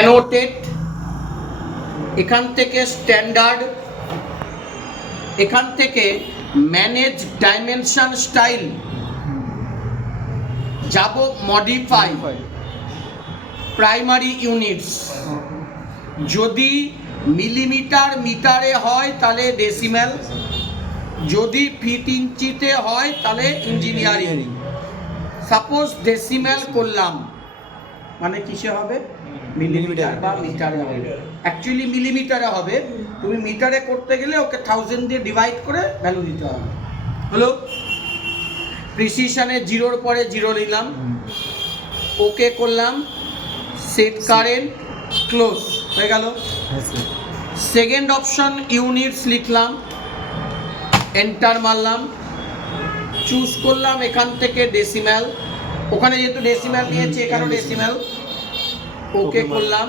Annotate, এখান থেকে standard, এখান থেকে ম্যানেজ ডাইমেনশন স্টাইল, যাব মডিফাই, প্রাইমারি ইউনিটস। যদি মিলিমিটার মিটারে হয় তাহলে ডেসিমেল, যদি ফিট ইঞ্চিতে হয় তাহলে ইঞ্জিনিয়ারিং। সাপোজ ডেসিমেল করলাম মানে কিসে হবে? মিলিমিটার বা মিটারে হবে। অ্যাকচুয়ালি মিলিমিটারে হবে, তুমি মিটারে করতে গেলে ওকে 1000 দিয়ে ডিভাইড করে ভ্যালু দিতে হবে। হলো? প্রিসিশনে জিরোর পরে জিরো নিলাম, ওকে করলাম, সেট কারেন্ট, ক্লোজ হয়ে গেল। সেকেন্ড অপশন ইউনিটস লিখলাম, এন্টার মারলাম, চুজ করলাম এখান থেকে ডেসিমেল, ওখানে যেহেতু ডেসিমেল নিয়েছে এখানেও ডেসিমেল, ওকে করলাম,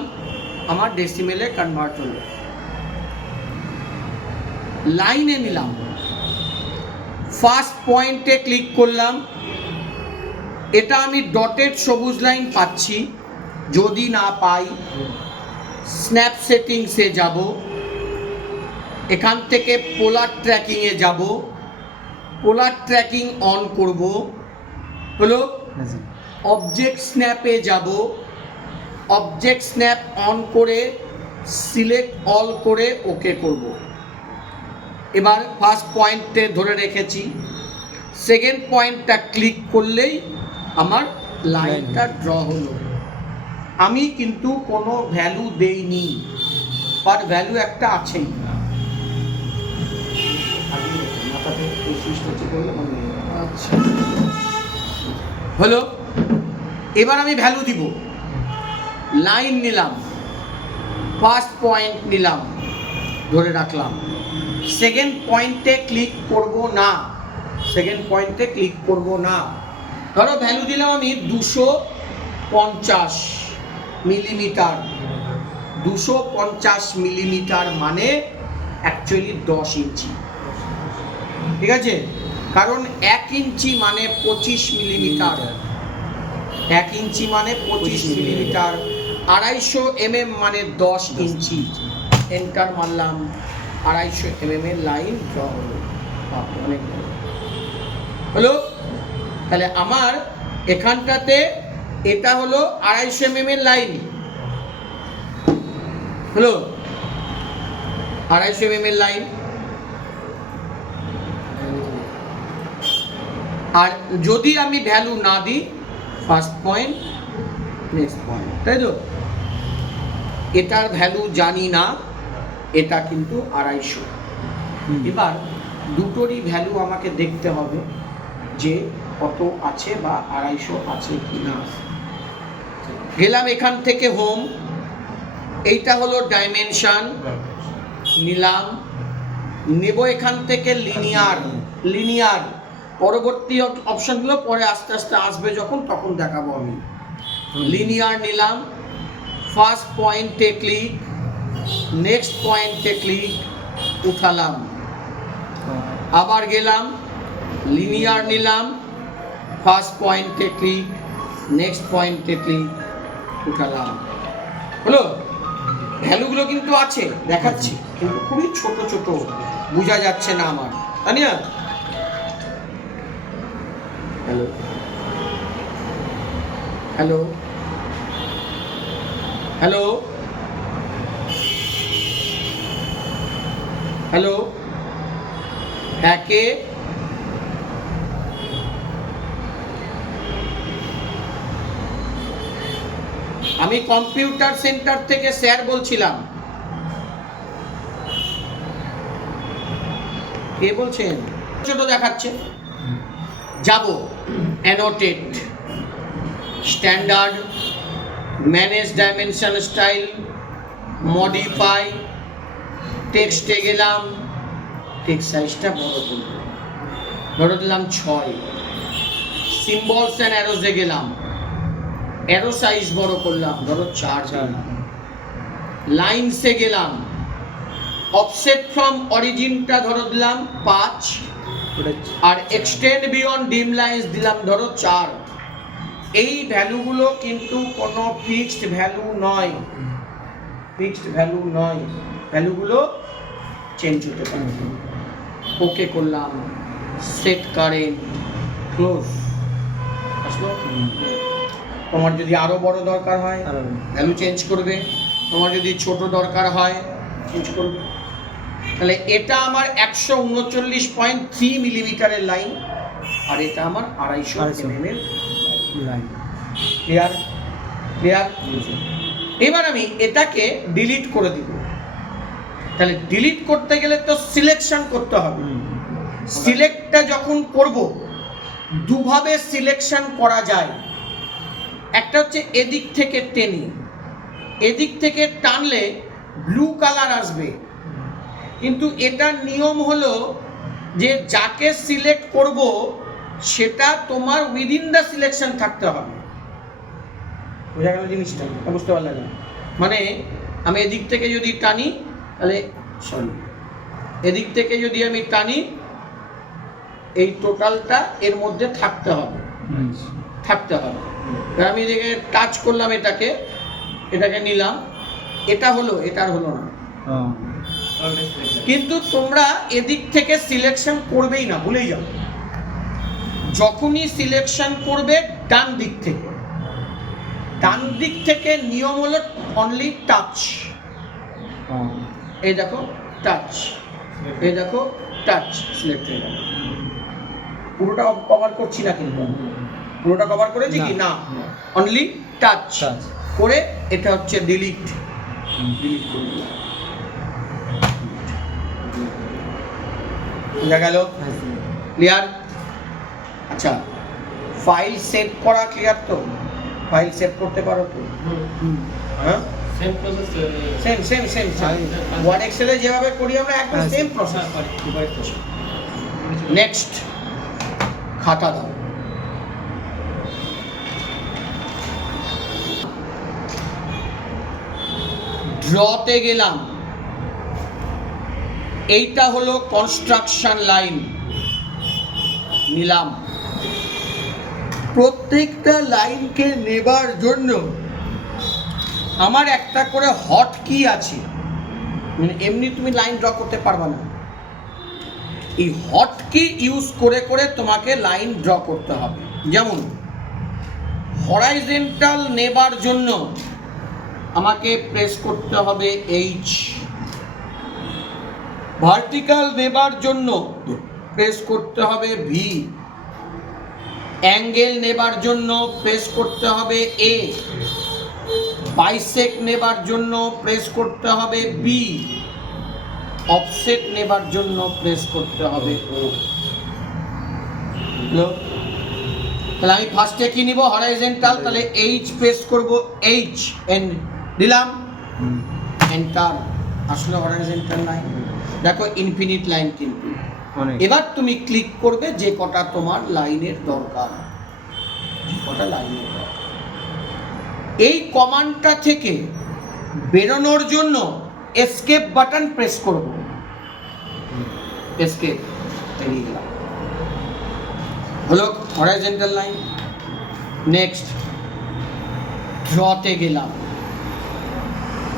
আমার ডেসিমেলে কনভার্ট হলো। লাইনে নিলাম, ফার্স্ট পয়েন্টে ক্লিক করলাম, এটা আমি ডটেড সবুজ লাইন পাচ্ছি। যদি না পাই স্ন্যাপ সেটিংসে যাব, এখান থেকে পোলার ট্র্যাকিংয়ে যাব, পোলার ট্র্যাকিং অন করব। হলো? অবজেক্ট স্ন্যাপে যাব, অবজেক্ট স্ন্যাপ অন করে সিলেক্ট অল করে ওকে করব। এবার ফার্স্ট পয়েন্টে ধরে রেখেছি, সেকেন্ড পয়েন্টটা ক্লিক করলেই আমার লাইনটা ড্র হলো। আমি কিন্তু কোনো ভ্যালু দেইনি, বাট ভ্যালু একটা আছেই। আচ্ছা, হলো? এবার আমি ভ্যালু দিব, লাইন নিলাম, ফার্স্ট পয়েন্ট নিলাম, ধরে রাখলাম, সেকেন্ড পয়েন্টে ক্লিক করব না, সেকেন্ড পয়েন্টে ক্লিক করব না। ধরো ভ্যালু দিলাম আমি 250 মিলিমিটার, 250 মিলিমিটার মানে অ্যাকচুয়ালি 10 ইঞ্চি, ঠিক আছে? কারণ 1 ইঞ্চি মানে 25 মিলিমিটার, 1 ইঞ্চি মানে 25 মিলিমিটার, 250 mm মানে 10 ইঞ্চি। এন্টার মারলাম, 250 mm এর লাইন ড্র হলো। অনেক হলো? তাহলে আমার এখানটাতে এটা হলো 250 mm এর লাইন, হলো? 250 mm এর লাইন। আর যদি আমি ভ্যালু না দিই, ফার্স্ট পয়েন্ট, নেক্সট পয়েন্ট, তাই তো? এটার ভ্যালু জানি না, এটা কিন্তু 250। এবার দুটোরই ভ্যালু আমাকে দেখতে হবে যে কত আছে বা 250 আছে কি না। গেলাম এখান থেকে হোম, এইটা হলো ডাইমেনশন, নিলাম, নেব এখান থেকে লিনিয়ার, লিনিয়ার পরবর্তী অপশনগুলো পরে আস্তে আস্তে আসবে যখন, তখন দেখাবো আমি। লিনিয়ার নিলাম, ফার্স্ট পয়েন্টে ক্লিক, নেক্সট পয়েন্টে ক্লিক, উঠালাম, আবার গেলাম, লিনিয়ার নিলাম, ফার্স্ট পয়েন্টে ক্লিক, নেক্সট পয়েন্টে ক্লিক, উঠালাম। হলো? ভ্যালুগুলো কিন্তু আছে, দেখাচ্ছি, কিন্তু খুবই ছোট ছোট, বোঝা যাচ্ছে না আমার, তাই না? হ্যালো, হ্যালো, হ্যালো, হ্যালো, একে আমি কম্পিউটার সেন্টার থেকে স্যার বলছিলাম। কে বলছেন? ছোট দেখাচ্ছে। যাব annotate, standard, manage dimension style, modify, টেক্সটে গেলাম, টেক্সট সাইজটা বড় করব, ধরে দিলাম 6। সিম্বলস অ্যান্ড অ্যারোজে গেলাম, অ্যারো সাইজ বড় করলাম, ধরো 4। লাইনসে গেলাম, অফসেট ফ্রম অরিজিনটা ধরো দিলাম 5, আর এক্সটেন্ড বিয়ন্ড ডিম লাইন্স দিলাম ধরো 4। এই ভ্যালুগুলো কিন্তু কোনো ফিক্সড ভ্যালু নয়, ফিক্সড ভ্যালু নয়, ভ্যালুগুলো চেঞ্জ হতে পারে। ওকে করলাম, সেট কারেন্ট, ক্লোজ আসলো। তোমার যদি আরো বড় দরকার হয় ভ্যালু চেঞ্জ করবে, তোমার যদি ছোট দরকার হয় চেঞ্জ করবে। তাহলে এটা আমার 139.3 মিলিমিটারের লাইন, আর এটা আমার 250 mm এর লাইন। ক্লিয়ার? ক্লিয়ার? এবার আমি এটাকে ডিলিট করে দিব। তাহলে ডিলিট করতে গেলে তো সিলেকশন করতে হবে। সিলেক্টটা যখন করব, দুভাবে সিলেকশন করা যায়। একটা হচ্ছে এদিক থেকে টেনে, এদিক থেকে টানলে ব্লু কালার আসবে, কিন্তু এটার নিয়ম হলো যে যাকে সিলেক্ট করব সেটা তোমার উইদিন দ্য সিলেকশন থাকতে হবে। বোঝা গেল জিনিসটা? বুঝতে পারলে না? মানে আমি এদিক থেকে যদি টানি, তাহলে সরি, এদিক থেকে যদি আমি টানি, এই টোটালটা এর মধ্যে থাকতে হবে, থাকতে হবে। আমি এদিকে টাচ করলাম, এটাকে নিলাম, এটা হলো, এটা আর হলো না। কিন্তু তোমরা এদিক থেকে সিলেকশন করবেই না, ভুলেই যাও। যখনই সিলেকশন করবে ডান দিক থেকে, ডান দিক থেকে নিয়ম হলো অনলি টাচ। এই দেখো টাচ, এই দেখো টাচ, সিলেক্ট হয়ে গেল। পুরোটা কভার করছি না, কিন্তু পুরোটা কভার করেছি কি না, অনলি টাচ করে এটা হচ্ছে ডিলিট। ডিলিট করে দিলাম, বোঝা গেল? ক্লিয়ার? আচ্ছা, ফাইল সেভ করা ক্লিয়ার তো? ফাইল সেভ করতে পারো তো? হ্যাঁ, সেম প্রসেস, সেম ওয়ার্ড এক্সেলে যেভাবে করি আমরা একদম সেম প্রসেস। নেক্সট, খাতা দাও। ড্রতে গেলাম, এইটা হলো কনস্ট্রাকশন লাইন, নিলাম। প্রত্যেকটা লাইনকে নেবার জন্য আমার একটা করে হট কি আছে, মানে এমনি তুমি লাইন ড্র করতে পারবে না। এই হট কি ইউজ করে করে তোমাকে লাইন ড্র করতে হবে। যেমন হরাইজন্টাল নেবার জন্য আমাকে প্রেস করতে হবে এইচ, ভার্টিক্যাল নেবার জন্য প্রেস করতে হবে ভি, অ্যাঙ্গেল নেবার জন্য প্রেস করতে হবে এ, বাইসেক্ট নেবার জন্য প্রেস করতে হবে বি, অফসেট নেবার জন্য প্রেস করতে হবে ও। তাহলে আমি ফার্স্টে কি নিব, হরাইজন্টাল, তাহলে এইচ প্রেস করব, এইচ এন দিলাম, এন্টার, আসলে হরাইজন্টাল লাইন। দেখো ইনফিনিট লাইন, কিন্তু এবার তুমি ক্লিক করবে যে কটা তোমার লাইনের দরকার, কটা লাইনের দরকার। এই কমান্ডটা থেকে বেরোনোর জন্য এসকেপ বাটন প্রেস করব, এসকেপ, বেরিয়ে গেলাম, হলো হরাইজন্টাল লাইন। নেক্সট, ড্রতে গেলাম,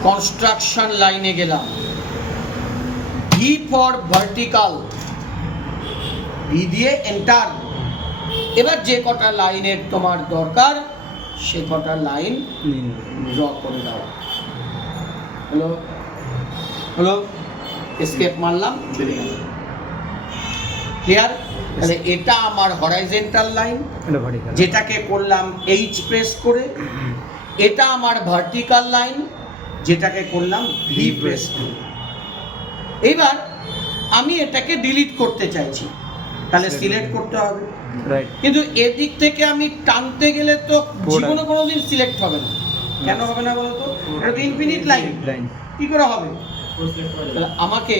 কনস্ট্রাকশন লাইনে গেলাম, ভি ফর ভার্টিক্যাল, ভি দিয়ে এন্টার। এবার যে কটা লাইনের তোমার দরকার সে কটা লাইন ড্র করে দাও। হলো, হলো, এসকেপ মারলাম, চলে গেল। ক্লিয়ার? তাহলে এটা আমার হরাইজন্টাল লাইন, যেটাকে করলাম এইচ প্রেস করে। এটা আমার ভার্টিক্যাল লাইন, যেটাকে করলাম ভি প্রেস করে। এবার আমি এটাকে ডিলিট করতে চাইছি, তাহলে সিলেক্ট করতে হবে। কিন্তু এদিক থেকে আমি টানতে গেলে তো জীবনে কোনোদিন সিলেক্ট হবে না। কেন হবে না বলো তো? এটা তো ইনফিনিট লাইন, কি করে হবে? আমাকে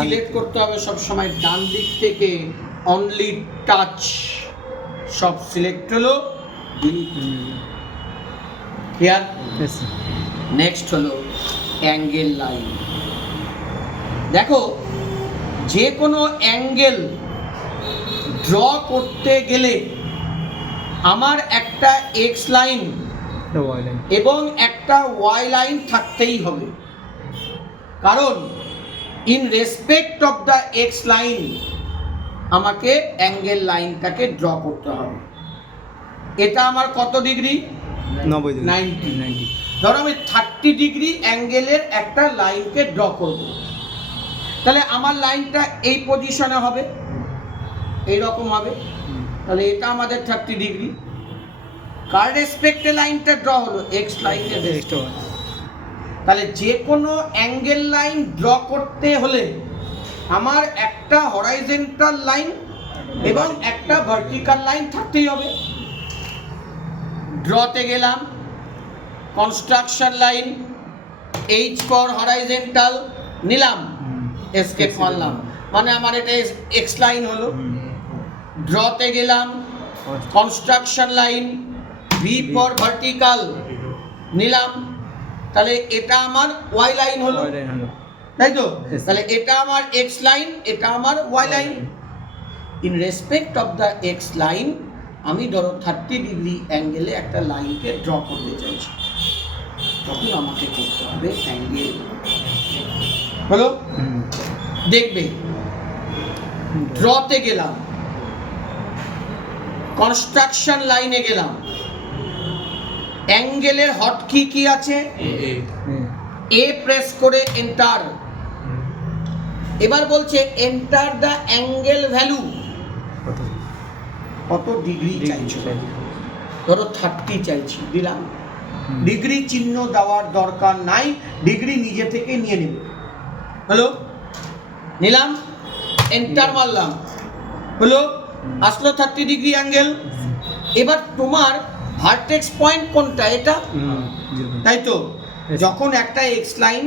সিলেক্ট করতে হবে সব সময় ডান দিক থেকে, অনলি টাচ, সব সিলেক্ট হলো, ক্লিয়ার? নেক্সট হলো অ্যাঙ্গেল লাইন। দেখো, যে কোনো অ্যাঙ্গেল ড্র করতে গেলে আমার একটা এক্স লাইন এবং একটা ওয়াই লাইন থাকতেই হবে। কারণ in respect of the X line আমাকে অ্যাঙ্গেল লাইনটাকে ড্র করতে হবে। এটা আমার কত ডিগ্রি? 90। ধরো আমি 30 ডিগ্রি অ্যাঙ্গেলের একটা লাইনকে ড্র করব, তাহলে আমার লাইনটা এই পজিশনে হবে, এইরকম হবে। তাহলে এটা আমাদের 30 ডিগ্রি। কার রেসপেক্টে লাইনটা ড্র হলো? এক্স লাইনের রেসপেক্ট। তাহলে যে কোনো অ্যাঙ্গেল লাইন ড্র করতে হলে আমার একটা হরাইজন্টাল লাইন এবং একটা ভার্টিক্যাল লাইন থাকতেই হবে। ড্রতে গেলাম, construction line, H for horizontal নিলাম, এসকেপ মারলাম, মানে আমার এটা এক্স লাইন হলো। ড্রতে গেলাম, construction line, V for vertical নিলাম, তাহলে এটা আমার ওয়াই লাইন হলো, তাই তো? তাহলে এটা আমার এক্স লাইন, এটা আমার Y line. In respect of the X line আমি ধরো 30 ডিগ্রি অ্যাঙ্গেলে একটা লাইনকে ড্র করতে চাইছি, তখন আমাকে করতে হবে অ্যাঙ্গেল। হলো? দেখবে, ড্রতে গেলাম, কনস্ট্রাকশন লাইনে গেলাম, অ্যাঙ্গেলের হটকি কি আছে? এ প্রেস করে এন্টার। এবার বলছে এন্টার দ্য অ্যাঙ্গেল ভ্যালু। কত ডিগ্রি চাইছো? ধরো 30 চাইছি, দিলাম। ডিগ্রি চিহ্ন দেওয়ার দরকার নাই, ডিগ্রি নিজে থেকে নিয়ে নেবে। হলো? নিলাম, এন্টার মারলাম, হলো? আসলো 30 ডিগ্রি অ্যাঙ্গেল। এবার তোমার ভার্টেক্স পয়েন্ট কোনটা? এটা, তাই তো? যখন একটা এক্স লাইন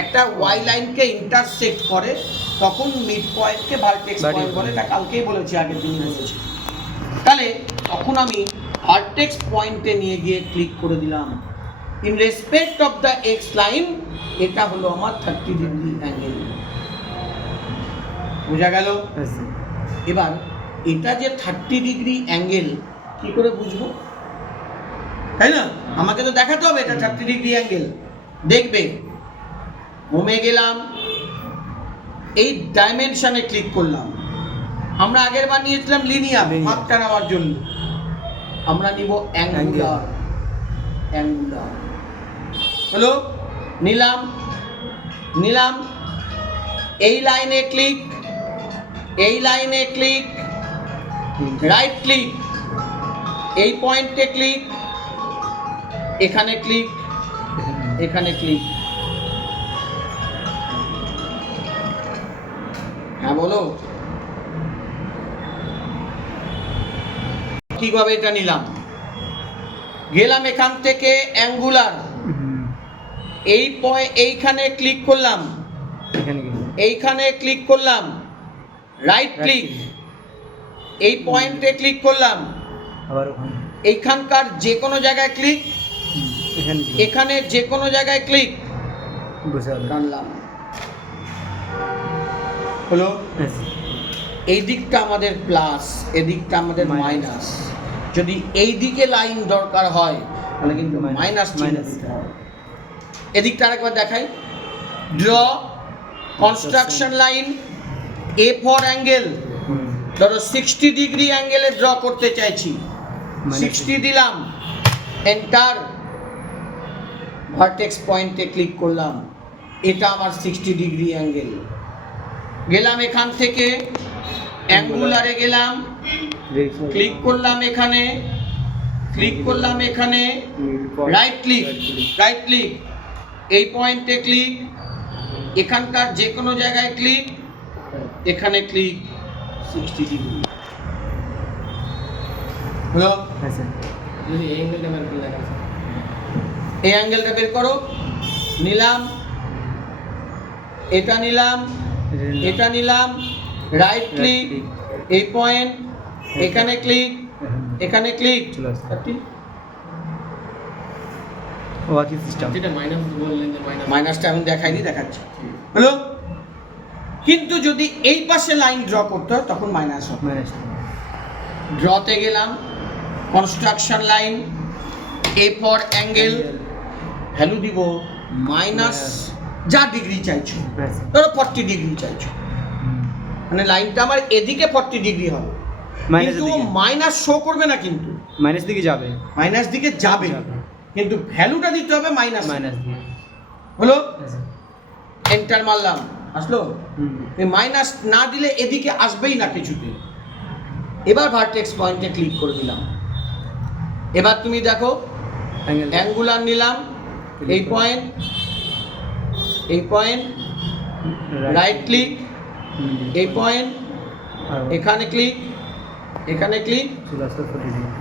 একটা ওয়াই লাইনকে ইন্টারসেক্ট করে তখন মিড পয়েন্টকে ভার্টেক্স পয়েন্ট বলে। এটা কালকেই বলেছি, আগের দিনই বলেছি। তাহলে তখন আমি ভার্টেক্স পয়েন্টে নিয়ে গিয়ে ক্লিক করে দিলাম। In respect of the X line এটা হলো আমার 30 ডিগ্রি অ্যাঙ্গেল। বোঝা গেল? এবার এটা যে 30 ডিগ্রি অ্যাঙ্গেল কি করে বুঝবো, তাই না? আমাকে তো দেখাতে হবে এটা 30 ডিগ্রি অ্যাঙ্গেল। দেখবে, হোমে গেলাম, এই ডাইমেনশনে ক্লিক করলাম। আমরা আগের বার নিয়েছিলাম লিনিয়ার, মাপটা নেওয়ার জন্য। আমরা নিব অ্যাঙ্গুলার। অ্যাঙ্গুলার হলো? নিলাম, এই লাইনে ক্লিক, এই লাইনে ক্লিক, রাইট ক্লিক, এই পয়েন্টে ক্লিক, এখানে ক্লিক, এখানে ক্লিক। হ্যাঁ বলো, কিভাবে এটা নিলাম? গেলাম এখান থেকে অ্যাঙ্গুলার, এইখানে ক্লিক করলাম, এইখানে ক্লিক করলাম, রাইট ক্লিক, এই পয়েন্টে ক্লিক করলাম, এইখানকার যে কোনো জায়গায় ক্লিক, এখানে যে কোনো জায়গায় ক্লিক, টানলাম, হলো? এই দিকটা আমাদের প্লাস, এদিকটা আমাদের মাইনাস। যদি এই দিকে লাইন দরকার হয় তাহলে কিন্তু মাইনাস চিহ্ন দিতে হবে। এদিকটা আরেকবার দেখাই। Draw construction line, A for angle. ধরো 60 ডিগ্রি অ্যাঙ্গেলে ড্র করতে চাইছি, 60 দিলাম, এন্টার, ভার্টেক্স পয়েন্টে ক্লিক করলাম, এটা আমার 60 ডিগ্রি অ্যাঙ্গেল। গেলাম এখান থেকে অ্যাঙ্গুলারে গেলাম, ক্লিক করলাম এখানে, ক্লিক করলাম এখানে, রাইট ক্লিক, এই পয়েন্টে ক্লিক, এখানকার যে কোনো জায়গায় ক্লিক, এখানে ক্লিক, 60 ডিগ্রি। হলো? এই অ্যাঙ্গেলটা বের করো। নিলাম, এটা নিলাম, এটা নিলাম, রাইট ক্লিক, এই পয়েন্ট, এখানে ক্লিক, এখানে ক্লিক। মাইনাসটা আমি দেখাইনি, দেখাচ্ছি। হলো? কিন্তু যদি এই পাশে লাইন ড্র করতে হয় তখন মাইনাস হবে। ড্রতে গেলাম, construction line, A for angle, value দিব যা ডিগ্রি চাইছো, হ্যাঁ স্যার। ধরো 40 ডিগ্রি চাইছো, মানে লাইনটা আমার এদিকে 40 ডিগ্রি হবে, মাইনাসের কিন্তু দিকে। মাইনাস শো করবে না, কিন্তু মাইনাস দিকে যাবে। মাইনাস দিকে যাবে, যাবে। কিন্তু ভ্যালুটা দিতে হবে মাইনাস। মাইনাস দিকে। হলো, হ্যাঁ স্যার। এন্টার মারলাম, আসলো। হুম। এই মাইনাস না দিলে এদিকে আসবেই না কিছুতে। এবার ভার্টেক্স পয়েন্টে ক্লিক করে দিলাম। এবার তুমি দেখো অ্যাঙ্গেল। অ্যাঙ্গুলার নিলাম, এই পয়েন্ট, এই পয়েন্ট, রাইট ক্লিক, এই পয়েন্ট, এখানে ক্লিক, এখানে ক্লিক, চলে আসলো 40 ডিগ্রি।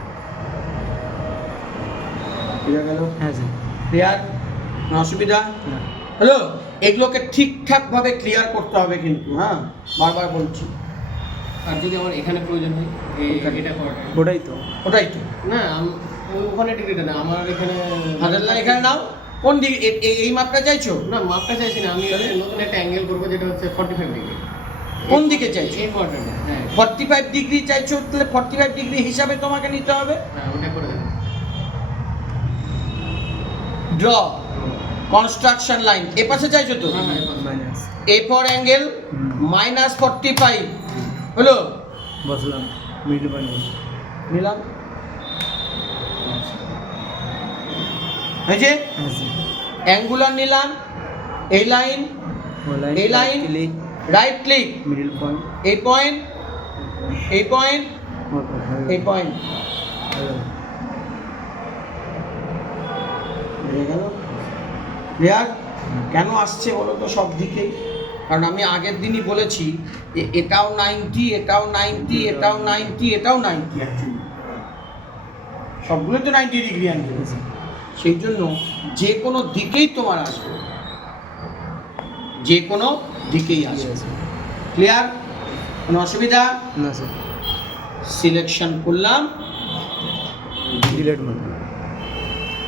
বুঝা গেল? হ্যাঁ স্যার। ক্লিয়ার? কোনো অসুবিধা? না। হ্যালো, এগুলোকে ঠিকঠাক ভাবে ক্লিয়ার করতে হবে কিন্তু, হ্যাঁ, বারবার বলছি। আর যদি আমার এখানে প্রয়োজন হয় এটা করাটা, ওটাই তো। ওটাই তো, না ওখানে ডিগ্রিটা না আমার এখানে হাজারলা এখানে নাও। কোন দিকে এই মাপটা চাইছো? না মাপটা চাইছি না, আমি নতুন একটা অ্যাঙ্গেল করবো যেটা হচ্ছে 45 ডিগ্রি। কোন দিকে চাইছো? এই কোয়ার্টারটা, হ্যাঁ 45 ডিগ্রি চাইছো, তাহলে 45 ডিগ্রি হিসাবে তোমাকে নিতে হবে। হ্যাঁ ওটা করে দেবেন। ড্র কনস্ট্রাকশন লাইন, এ পাশে চাইছো তো? হ্যাঁ হ্যাঁ minus. A for angle minus 45 হলো, বসলাম মিডল পয়েন্ট। নিলাম। এই যে হ্যাঁ স্যার। অ্যাঙ্গুলার নিলাম, এই লাইন, ও লাইন। এই line, click. Right click, middle point. এই পয়েন্ট, এই পয়েন্ট, এই পয়েন্ট। বুঝে গেল? ক্লিয়ার? কেন আসছে বলো তো সব দিকেই? কারণ আমি আগের দিনই বলেছি এটাও 90, এটাও 90, এটাও 90, এটাও 90 অ্যাকচুয়ালি সবগুলো তো 90 ডিগ্রি অ্যাঙ্গেল। সেই জন্য যে কোনো দিকেই তোমার আসবে, যে কোনো দিকেই আসবে। ক্লিয়ার? কোনো অসুবিধা? না স্যার। সিলেকশন করলাম, ডিলেট মারলাম।